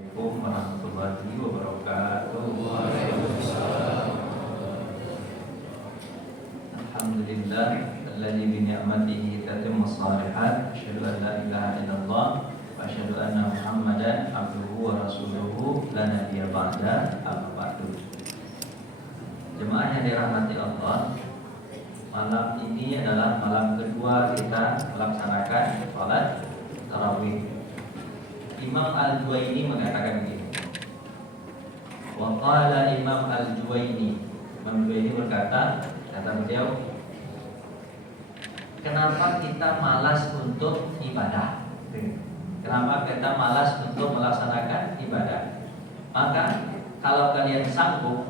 Assalamualaikum warahmatullahi wabarakatuh. Alhamdulillah alladzi bi ni'matihi tatimmu shalihat. Asyhadu an la ilaha illallah wa asyhadu anna Muhammadan abduhu wa rasuluhu la nabiyya ba'da. Amma ba'du. Jemaah yang dirahmati Allah, malam ini adalah malam kedua kita melaksanakan salat tarawih. Imam Al-Juwaini mengatakan begini. Wa qala Imam Al-Juwaini. Imam Al-Juwaini berkata, kata beliau, kenapa kita malas untuk ibadah? Kenapa kita malas untuk melaksanakan ibadah? Maka kalau kalian sanggup,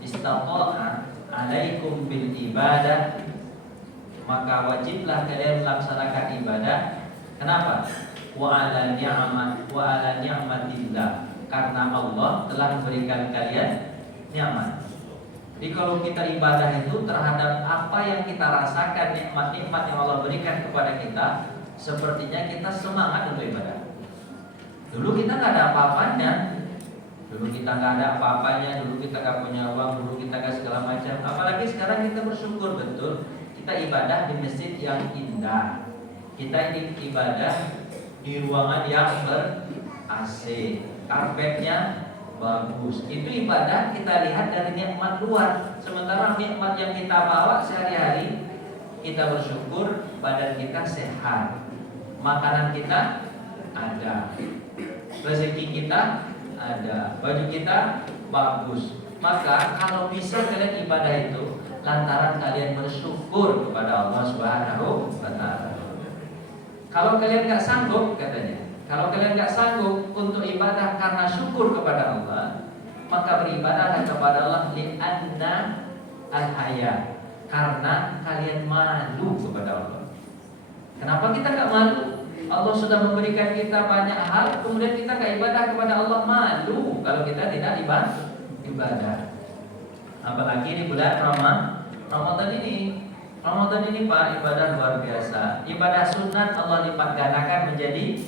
istata'a alaikum bil ibadah, maka wajiblah kalian melaksanakan ibadah. Kenapa? Wa ala ni'matillah, karena Allah telah memberikan kalian nikmat. Jadi kalau kita ibadah itu terhadap apa yang kita rasakan, nikmat-nikmat yang Allah berikan kepada kita, sepertinya kita semangat untuk ibadah. Dulu kita nggak ada apa-apanya, dulu kita nggak punya uang, dulu kita nggak segala macam. Apalagi sekarang kita bersyukur betul, kita ibadah di masjid yang indah, kita ibadah di ruangan yang ber-AC, karpetnya bagus. Itu ibadah kita lihat dari nikmat luar. Sementara nikmat yang kita bawa sehari-hari, kita bersyukur badan kita sehat, makanan kita ada, rezeki kita ada, baju kita bagus. Maka kalau bisa kalian ibadah itu lantaran kalian bersyukur kepada Allah Subhanahu wa Ta'ala. Kalau kalian nggak sanggup, katanya, kalau kalian nggak sanggup untuk ibadah karena syukur kepada Allah, maka beribadahlah kepada Allah li'anna al-haya, karena kalian malu kepada Allah. Kenapa kita nggak malu? Allah sudah memberikan kita banyak hal, kemudian kita nggak ibadah kepada Allah, malu kalau kita tidak ibadah. Apalagi di bulan Ramadan ini. Ramadan ini Pak, ibadah luar biasa. Ibadah sunat Allah lipat gandakan menjadi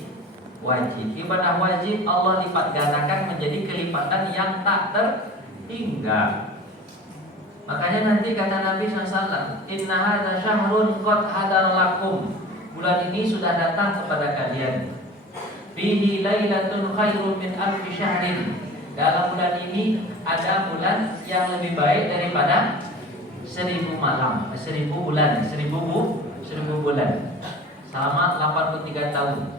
wajib. Ibadah wajib Allah lipat gandakan menjadi kelipatan yang tak terhingga. Makanya nanti kata Nabi SAW, Inna hadza syahrun qad hadar lakum. Bulan ini sudah datang kepada kalian. Fihi lailatun khairun min alfi syahrin. Dalam bulan ini ada bulan yang lebih baik daripada 1000 malam, 1000 bulan, 1000 bulan selama 83 tahun.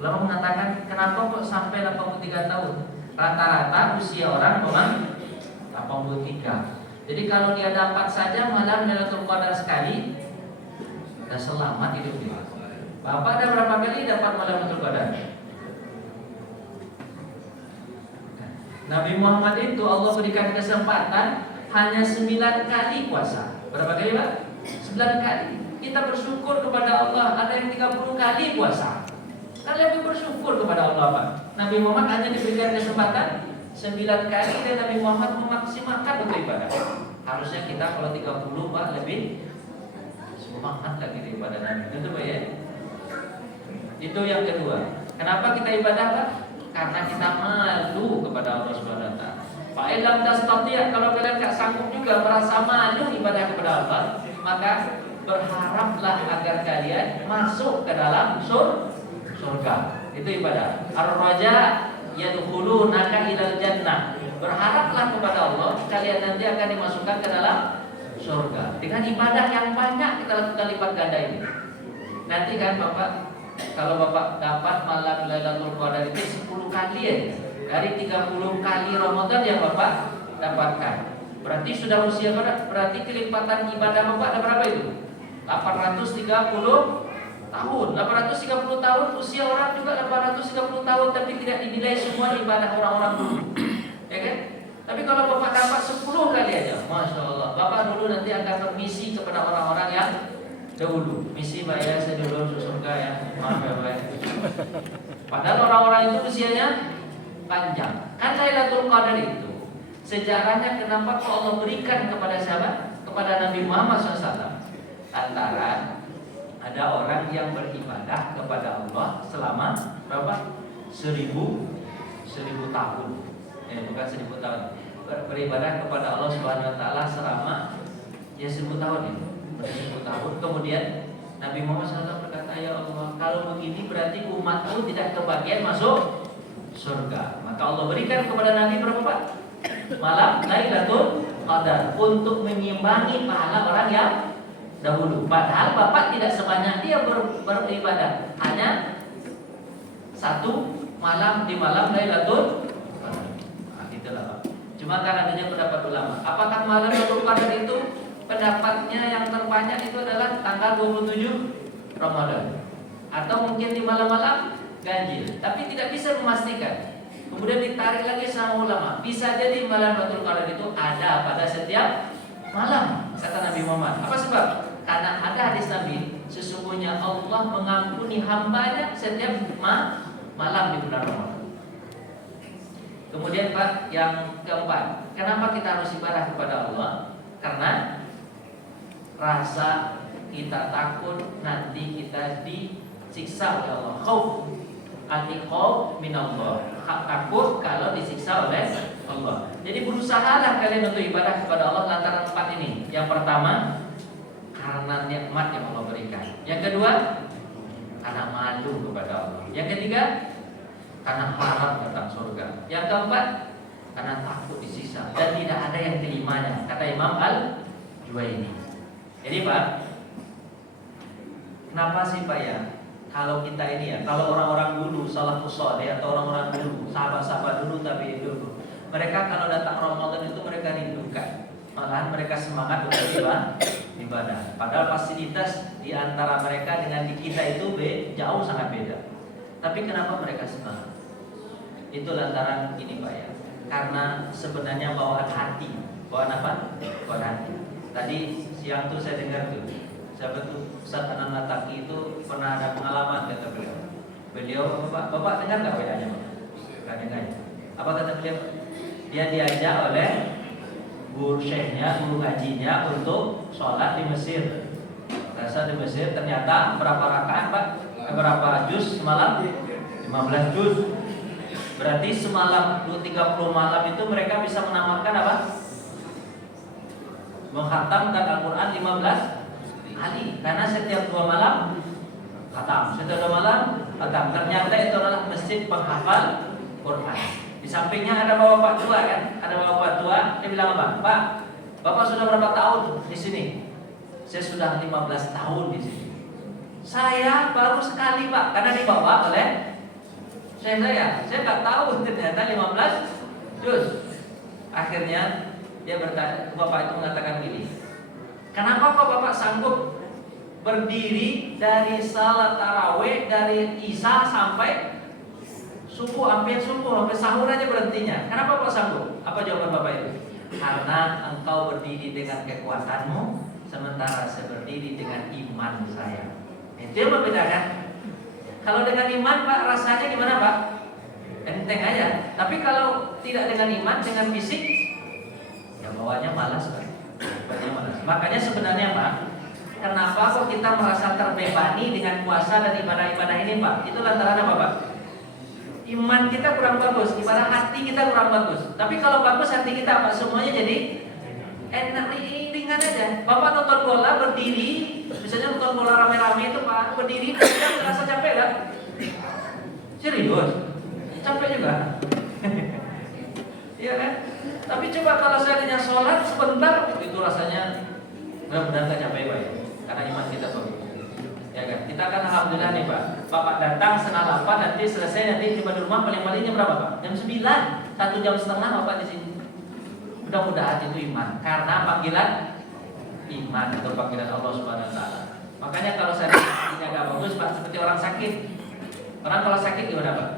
Ulama mengatakan kenapa kok sampai 83 tahun? Rata-rata usia orang memang 83. Jadi kalau dia dapat saja malam Lailatul Qadar sekali, sudah selamat hidup dia. Bapak ada berapa kali dapat malam Lailatul Qadar? Nabi Muhammad itu Allah berikan kesempatan hanya 9 kali puasa. Berapa kali Pak? 9 kali. Kita bersyukur kepada Allah, ada yang 30 kali puasa. Kan lebih bersyukur kepada Allah Pak. Nabi Muhammad hanya diberikan kesempatan 9 kali dan Nabi Muhammad memaksimalkan untuk ibadah. Harusnya kita kalau 30 Pak lebih semangat lagi daripada Nabi. Tentu Pak ya. Itu yang kedua. Kenapa kita ibadah Pak? Karena kita malu kepada Allah Subhanahu wa taala. Fa'ilam tastati', kalau kalian tak sanggup juga merasa malu ibadah kepada Allah, maka berharaplah agar kalian masuk ke dalam surga. Itu ibadah. Ar-raja yadkhulunaka ilal jannah. Berharaplah kepada Allah, kalian nanti akan dimasukkan ke dalam surga. Dengan ibadah yang banyak kita lakukan lipat ganda ini. Nanti kan Bapak, kalau Bapak dapat malam Lailatul Qadar itu 10 kali ya. Dari 30 kali Ramadan yang Bapak dapatkan, berarti sudah usia berapa? Berarti kelipatan ibadah Bapak ada berapa itu? 830 tahun. 830 tahun usia orang juga 830 tahun, tapi tidak dinilai semua ibadah orang-orang dulu. Ya kan? Tapi kalau Bapak dapat 10 kali aja, Masya Allah, Bapak dulu nanti akan bermisi kepada orang-orang yang dahulu. Misi Pak ya, saya dulu surga ya. Maaf ya Pak. Padahal orang-orang itu usianya panjang. Kan Lailatul Qadar itu sejarahnya kenapa kok Allah berikan kepada siapa? Kepada Nabi Muhammad SAW. Antara ada orang yang beribadah kepada Allah selama berapa? 1000 1000 tahun. Bukan 1000 tahun. Beribadah kepada Allah Subhanahu wa taala selama 1000 tahun ya. 1000 tahun. Kemudian Nabi Muhammad SAW berkata, ya Allah, kalau begini berarti umatku tidak kebagian masuk surga. Maka Allah berikan kepada Nabi berapa Pak? Malam Lailatul Qadar untuk mengimbangi pahala orang yang dahulu. Padahal Bapak tidak sebanyak dia beribadah, hanya satu malam di malam Lailatul Qadar. Itulah Pak. Cuma karena adanya pendapat ulama. Apakah malam Lailatul Qadar itu pendapatnya yang terbanyak itu adalah tanggal 27 Ramadan atau mungkin di malam-malam ganjil, tapi tidak bisa memastikan. Kemudian ditarik lagi sama ulama, bisa jadi malam Lailatul Qadar itu ada pada setiap malam, kata Nabi Muhammad. Apa sebab? Karena ada hadis Nabi, sesungguhnya Allah mengampuni hambanya setiap malam di bulan Ramadan. Kemudian Pak, yang keempat, kenapa kita harus ibadah kepada Allah? Karena rasa kita takut nanti kita disiksa oleh Allah. Khauf, al-iqab minallah. Takut kalau disiksa oleh Allah. Jadi berusahalah kalian untuk ibadah kepada Allah lantaran 4 ini. Yang pertama, karena nikmat yang Allah berikan. Yang kedua, karena malu kepada Allah. Yang ketiga, karena harap datang surga. Yang keempat, karena takut disiksa dan tidak ada yang kelimanya, kata Imam Al-Juwaini. Jadi Pak, kenapa sih Pak ya? Kalau kita ini ya, kalau orang-orang dulu salafus saleh atau orang-orang dulu, sahabat-sahabat dulu, tabi'in dulu, mereka kalau datang Ramadan itu mereka rindukan, malahan mereka semangat untuk ibadah. Padahal fasilitas di antara mereka dengan di kita itu jauh sangat beda. Tapi kenapa mereka semangat? Itu lantaran ini Pak ya, karena sebenarnya bawaan hati. Bawaan apa? Bawaan hati. Tadi siang tuh saya dengar tuh, siapa tuh Ustaz Anan Lataki itu pernah ada pengalaman, kata beliau. Beliau, Bapak dengar nggak bedanya Pak? Nggak dengar. Apa kata beliau? Dia diajak oleh guru syekhnya, guru ngajinya untuk sholat di Mesir. Rasa di Mesir ternyata berapa rakaat Pak? Berapa juz semalam? 15 juz. Berarti semalam 30 malam itu mereka bisa menamatkan apa? Menghatamkan Al-Quran 15 kali. Karena setiap 2 malam khatam. Setiap 2 malam khatam. Ternyata itu adalah masjid penghafal Quran. Di sampingnya ada bapak tua kan? Ada bapak tua, dia bilang apa? Pak, Bapak sudah berapa tahun di sini? Saya sudah 15 tahun di sini. Saya baru sekali Pak, karena dibawa oleh saya nggak tahu ternyata 15 juz. Akhirnya dia bertanya, bapak itu mengatakan gini, kenapa kok Bapak sanggup berdiri dari salat tarawih dari isya sampai subuh, hampir subuh, sampai sahur aja berhentinya? Kenapa Bapak sanggup? Apa jawaban Bapak itu? Karena engkau berdiri dengan kekuatanmu, sementara saya berdiri dengan iman saya. Itu yang membedakan. Kalau dengan iman Pak, rasanya gimana Pak? Enteng aja. Tapi kalau tidak dengan iman, dengan fisik, ya bawanya malas Pak. Bawanya malas. Makanya sebenarnya Pak, kenapa kok kita merasa terbebani dengan puasa dan ibadah-ibadah ini Pak? Itu lantaran apa Pak? Iman kita kurang bagus, ibadah hati kita kurang bagus. Tapi kalau bagus hati kita Pak, semuanya jadi enak, ringan aja. Bapak nonton bola berdiri, misalnya nonton bola rame-rame itu Pak, berdiri, tidak merasa capek kan? Serius? Capek juga? Iya kan? Tapi coba kalau seandainya sholat sebentar, itu rasanya benar-benar gak capek Pak ya? Karena iman kita bagus. Ya kan? Kita kan alhamdulillah nih Pak, Bapak datang 7:30, nanti selesai, nanti tiba di rumah paling-palingnya berapa Pak? Jam 9, 1 jam setengah Bapak di sini. Mudah-mudahan itu iman, karena panggilan iman atau panggilan Allah Subhanahu wa taala. Makanya kalau saya ini agak bagus Pak, seperti orang sakit. Orang kalau sakit gimana Pak?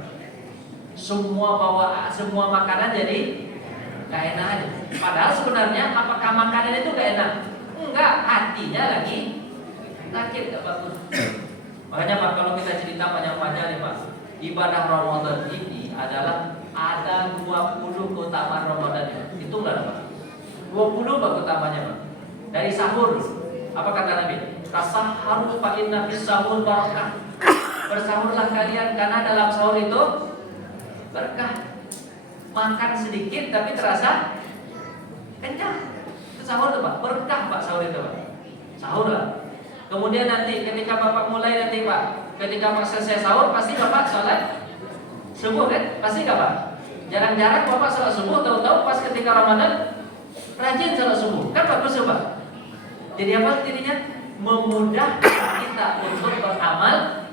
Semua makanan jadi gak enak aja. Padahal sebenarnya apakah makanan itu gak enak? Enggak, hatinya lagi sakit, gak bagus. Makanya Pak, kalau kita cerita panjang-panjang nih Pak, ibadah Ramadan ini adalah ada 20 keutamaan Ramadan. Itu enggak Pak? 20 Pak keutamanya Pak. Dari sahur, apa kata Nabi? Tasahharu fa inna fis sahur barakah. Bersahurlah kalian karena dalam sahur itu berkah. makan sedikit tapi terasa kenyang. Itu sahur tuh Pak, berkah Pak sahur itu Pak. Sahur lah. Kemudian nanti ketika Bapak mulai nanti Pak, ketika Bapak selesai sahur pasti Bapak sholat subuh kan? Pasti nggak Pak? Jarang-jarang Bapak sholat subuh, tahu-tahu pas ketika Ramadan rajin sholat subuh. Kan bagus ya Pak? Jadi apa jadinya? Memudahkan kita untuk beramal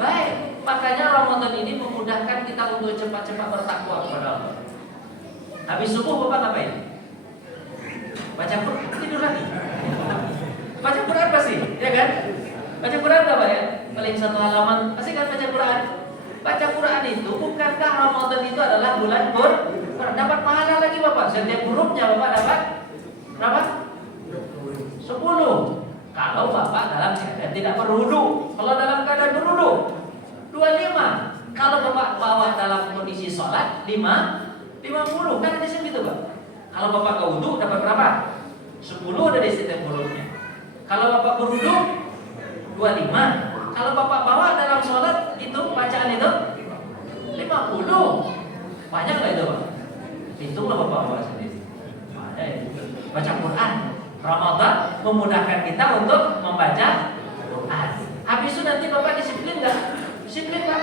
baik. Makanya Ramadan ini memudahkan kita untuk cepat-cepat bertakwa kepada Allah. Habis subuh Bapak ngapain? Baca Quran, tidur lagi. Baca Quran pasti, ya kan? Baca Quran enggak Pak ya? Paling satu halaman, pasti kan baca Quran. Baca Quran itu bukankah Ramadan itu adalah bulan Quran? Dapat pahala lagi Bapak. Setiap hurufnya Bapak dapat berapa? 10. Kalau Bapak dalam keadaan tidak berwudu. Kalau dalam keadaan berwudu 25. Kalau Bapak bawa dalam kondisi sholat 50. Kan ada segitu Pak. Kalau Bapak ke wudu dapat berapa? 10 dari setiap hurufnya. Kalau Bapak berwudu 25. Kalau Bapak bawa dalam sholat itu bacaan itu 50. Banyak nggak itu Pak? Hitunglah Bapak bawa sendiri. Ada itu. Baca Quran. Ramadan memudahkan kita untuk membaca Quran. Habis itu nanti Bapak disiplin nggak? Disiplin Pak.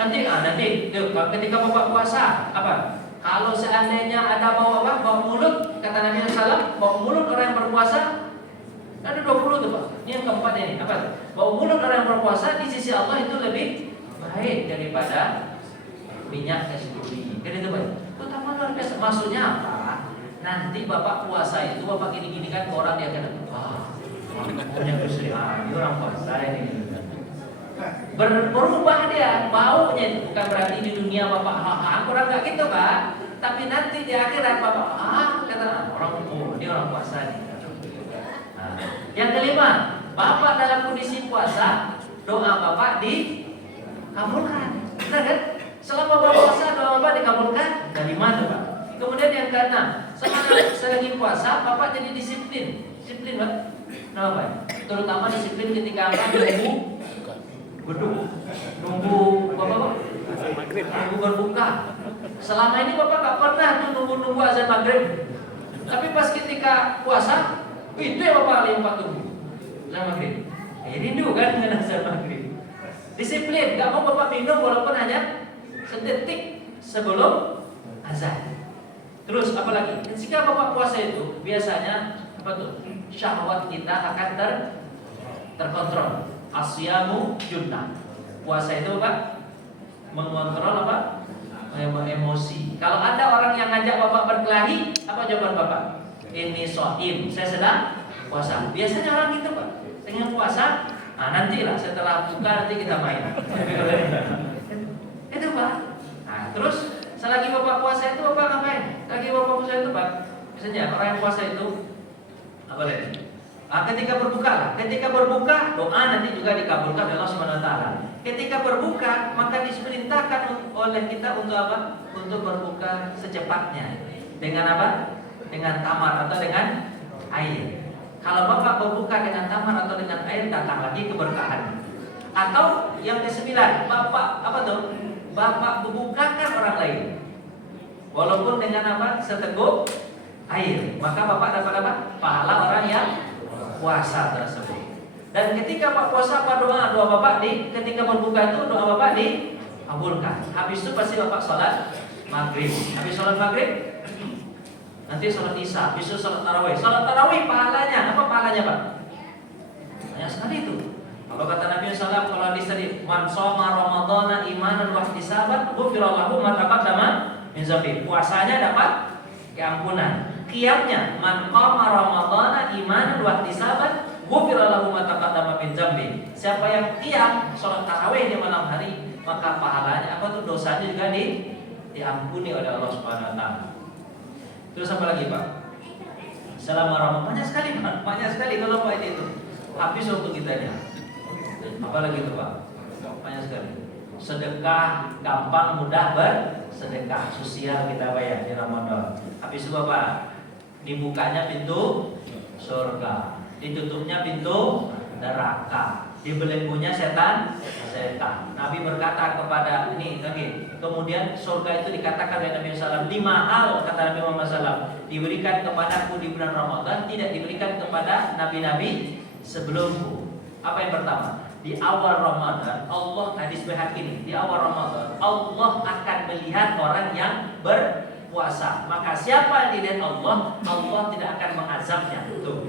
Nanti ketika Bapak puasa apa? Kalau seandainya ada bau apa? Bau mulut, kata Nabi SAW, bau mulut orang yang berpuasa ada 20 tuh Pak. Ini yang keempat ini apa? Bau mulut orang yang berpuasa di sisi Allah itu lebih baik daripada minyak kasturi. Kan itu Pak. Terutama luar biasa. Maksudnya apa? Nanti Bapak puasa itu Bapak gini-gini kan orang dia akan minyak kasturi. Ini orang puasa ini. Berubah dia baunya itu. Bukan berarti di dunia Bapak kurang nggak gitu Pak. Tapi nanti di akhirat Bapak kata orang ini orang puasa nih. Yang kelima, Bapak dalam kondisi puasa, doa Bapak dikabulkan. Benar kan? Selama Bapak puasa, doa Bapak dikabulkan. Dari mana Pak? Kemudian yang keenam, selagi puasa, Bapak jadi disiplin. Disiplin Pak. Kenapa Pak? Terutama disiplin ketika nunggu Bapak nunggu berbuka. Selama ini Bapak gak pernah nunggu azan maghrib. Tapi pas ketika puasa, itu yang Bapak paling tunggu azan maghrib. Rindu kan dengan azan maghrib. Disiplin, gak mau Bapak minum walaupun hanya sedetik sebelum azan. Terus apalagi? Ketika Bapak puasa itu biasanya apa tuh? Syahwat kita akan terkontrol. Asyamu junnah. Puasa itu Pak mengontrol apa? Emosi. Kalau ada orang yang ngajak Bapak berkelahi, apa jawaban Bapak? Ini shaim, saya sedang puasa. Biasanya orang gitu Pak. Dengan puasa, nantilah setelah buka nanti kita main. Itu Pak. Nah, terus selagi Bapak puasa itu Bapak ngapain? Selagi Bapak puasa itu Pak, misalnya orang yang puasa itu apa lagi? Ketika berbuka doa nanti juga dikabulkan oleh Allah Subhanahu wa taala. Ketika berbuka maka diperintahkan oleh kita untuk apa? Untuk berbuka secepatnya. Dengan apa? Dengan tamar atau dengan air. Kalau Bapak berbuka dengan tamar atau dengan air, datang lagi keberkahan. Atau yang kesembilan, Bapak apa tuh? Bapak membukakan orang lain. Walaupun dengan apa? Seteguk air, maka Bapak dapat apa? Pahala orang yang puasa tersebut. Dan ketika Pak puasa apa doa Bapak ketika berbuka itu doa Bapak dikabulkan. Habis itu pasti Bapak sholat maghrib. Habis sholat maghrib nanti sholat isya. Habis itu sholat tarawih. Sholat tarawih pahalanya apa pahalanya Pak? Banyak sekali itu. Kalau kata Nabi SAW kalau hadis tadi man shoma ramadhana imanan wa ihtisaban ghufira lahu ma taqaddama min dzambi. Puasanya dapat keampunan. Qiyamnya man qama ramadhana imanan wa ihtisaban ghufira lahu ma taqaddama min dzambi. Siapa yang qiyam salat tarawih di malam hari, maka pahalanya apa tuh dosanya juga diampuni oleh Allah Subhanahu wa taala. Terus apa lagi, Pak? Selama Ramadan banyak sekali, Pak. Banyak sekali kalau Pak itu. Habis waktu kitanya. Apa lagi itu, Pak? Banyak sekali. Sedekah gampang mudah bersedekah sosial kita bayar di Ramadan. Habis itu Bapak dibukanya pintu surga, ditutupnya pintu neraka. dibelenggunya setan. Nabi berkata kepada ini lagi. Kemudian surga itu dikatakan oleh Nabi SAW 5 hal, kata Nabi Muhammad SAW, diberikan kepadaku di bulan Ramadan, tidak diberikan kepada nabi-nabi sebelumku. Apa yang pertama? Di awal Ramadan, Allah, hadis Baihaqi ini, di awal Ramadan Allah akan melihat orang yang berpuasa. Maka siapa yang dilihat Allah, Allah tidak akan mengazabnya. Tuh.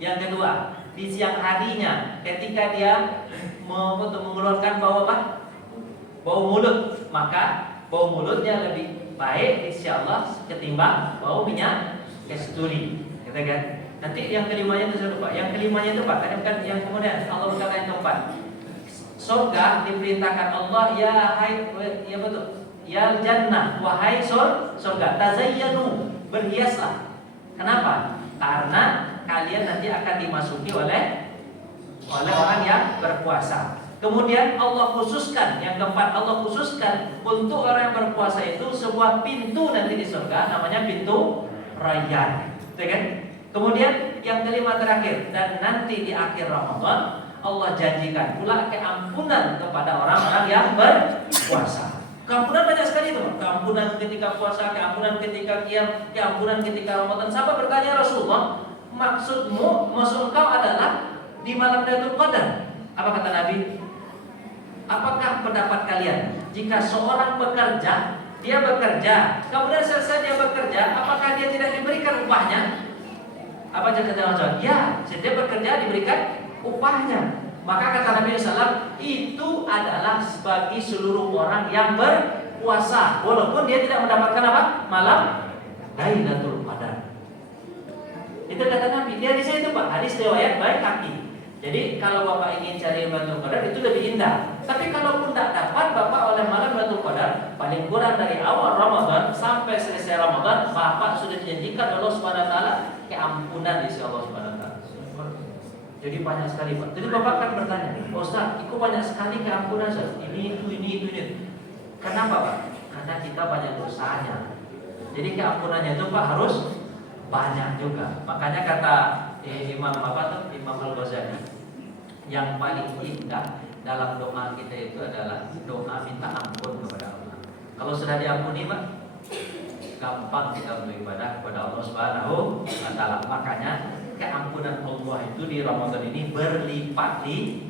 Yang kedua, di siang harinya ketika dia mengeluarkan bau apa? Bau mulut, maka bau mulutnya lebih baik insyaallah ketimbang bau minyak kasturi. Gitu kan? Nanti yang kelimanya itu saya lupa. Yang kelimanya itu Pak, kan yang kemudian Allah berkata yang keempat. Surga diperintahkan Allah, ya hai, ya betul. Ya jannah, wahai surga, tazayyanu, berhiaslah. Kenapa? Karena kalian nanti akan dimasuki oleh orang yang berpuasa. Kemudian Allah khususkan, yang keempat Allah khususkan untuk orang yang berpuasa itu sebuah pintu nanti di surga, namanya pintu Rayyan. Gitu kan? Kemudian yang kelima terakhir, dan nanti di akhir Ramadan Allah janjikan pula keampunan kepada orang-orang yang berpuasa. Keampunan banyak sekali itu, keampunan ketika puasa, keampunan ketika qiyam, keampunan ketika Ramadan. Sahabat bertanya, Rasulullah, maksudmu, maksud engkau adalah di malam Lailatul Qadar? Apa kata Nabi? Apakah pendapat kalian jika seorang bekerja, dia bekerja, kemudian selesai dia bekerja, apakah dia tidak diberikan upahnya? Apa kata Rasulullah? Ya, dia bekerja diberikan upahnya. Maka kata Nabi SAW, itu adalah bagi seluruh orang yang berpuasa, walaupun dia tidak mendapatkan apa? Malam Lailatul Qadar. Itu kata Nabi. Dia di situ Pak, hadis riwayat Baihaqi. Jadi kalau Bapak ingin cari Lailatul Qadar itu lebih indah. Tapi kalaupun tidak dapat Bapak oleh malam Lailatul Qadar, paling kurang dari awal Ramadan sampai selesai Ramadan, Bapak sudah dijanjikan Allah Subhanahu wa taala keampunan di sisi Allah Subhanahu wa taala. Jadi banyak sekali Pak. Jadi Bapak akan bertanya, Ustaz, itu banyak sekali keampunan Ustaz. Ini. Kenapa Pak? Karena kita banyak dosanya. Jadi keampunannya itu Pak harus banyak juga. Makanya kata Imam Al-Ghazali, yang paling indah dalam doa kita itu adalah doa minta ampun kepada Allah. Kalau sudah diampuni Pak, gampang kita beribadah kepada Allah Subhanahu wa taala. Makanya keampunan Allah itu di Ramadan ini berlipat-lipat.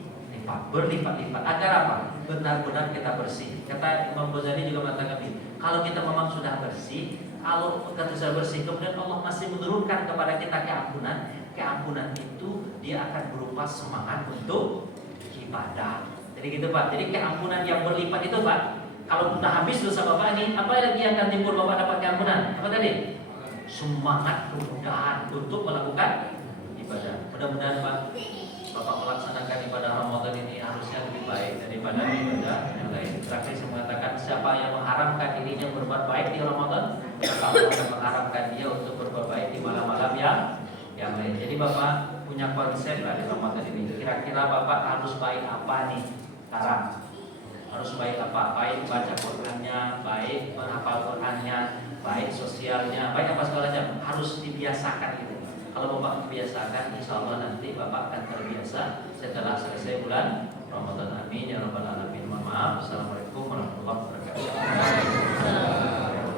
Agar apa? Benar-benar kita bersih. Kata Imam Ghazali juga mengatakan, kalau kita memang sudah bersih, kalau kita sudah bersih, kemudian Allah masih menurunkan kepada kita keampunan itu dia akan berupa semangat untuk ibadah. Jadi gitu Pak. Jadi keampunan yang berlipat itu Pak, kalau sudah habis dosa Bapak ini, apa lagi yang akan timbul Bapak dapat keampunan? Apa tadi? Semangat, kemudahan untuk melakukan ibadah. Mudah-mudahan Pak, Bapak melaksanakan ibadah Ramadan ini harusnya lebih baik daripada ibadah yang lain. Terakhir saya mengatakan, siapa yang mengharamkan dirinya berbuat baik di Ramadan, maka Allah akan mengharamkan dia untuk berbuat baik di malam-malam yang lain. Jadi Bapak punya konsep lah di Ramadan ini. Kira-kira Bapak harus baik apa nih sekarang? Harus baik apa? Baik baca Qur'annya, baik menghafal Qur'annya, baik sosialnya, baik apa segala macam. Harus dibiasakan itu. Kalau Bapak membiasakan, insya Allah nanti Bapak akan terbiasa setelah selesai bulan Ramadan. Amin ya rabbal alamin. Maaf. Assalamualaikum warahmatullahi wabarakatuh.